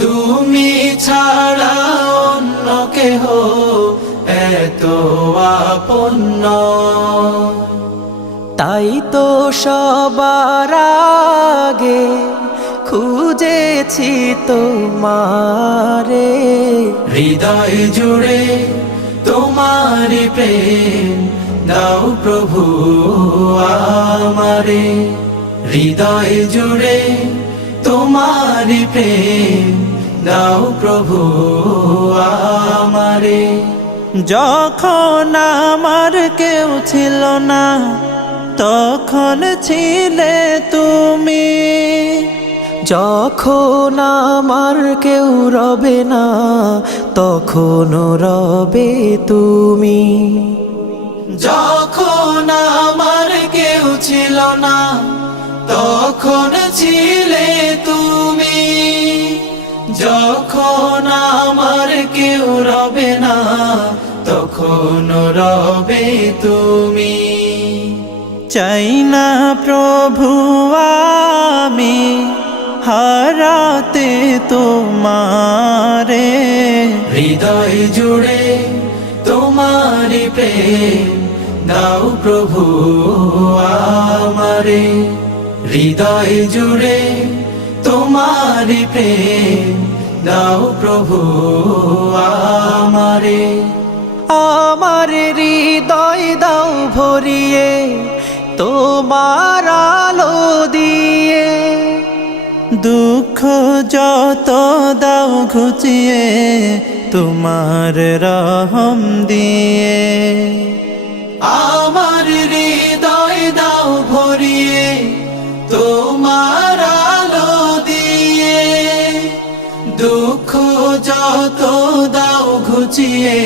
তুমি ছাড়া অন্য কেহ এত আপন নয়। তাই তো সবার আগে খুঁজেছি তোমারে, হৃদয় জুড়ে তোমারি প্রেম দাও প্রভু আমারে। হৃদয় জুড়ে তোমারি প্রেম দাও প্রভু আমারে। যখন আমার কেউ ছিল না তখন ছিলে তুমি, যখন আমার কেউ রবে না তখন রবে তুমি। যখন আমার কেউ ছিল না তখন ছিলে তুমি, যখন আমার কেউ রবে না তখন রবে তুমি। চাই না প্রভু আমি হারাতে তোমারে, হৃদয় জুড়ে তোমারি প্রেম দাও প্রভু আমারে। হৃদয় জুড়ে তোমারি প্রেম দাও প্রভু আমারে। আমার হৃদয় দাও ভরিয়ে তোমার আলো দিয়ে, দুঃখ যত দাও ঘুচিয়ে তোমার রহম দিয়ে। আমার হৃদয় দাও ভরিয়ে তোমার আলো দিয়ে, দুঃখ যত দাও ঘুচিয়ে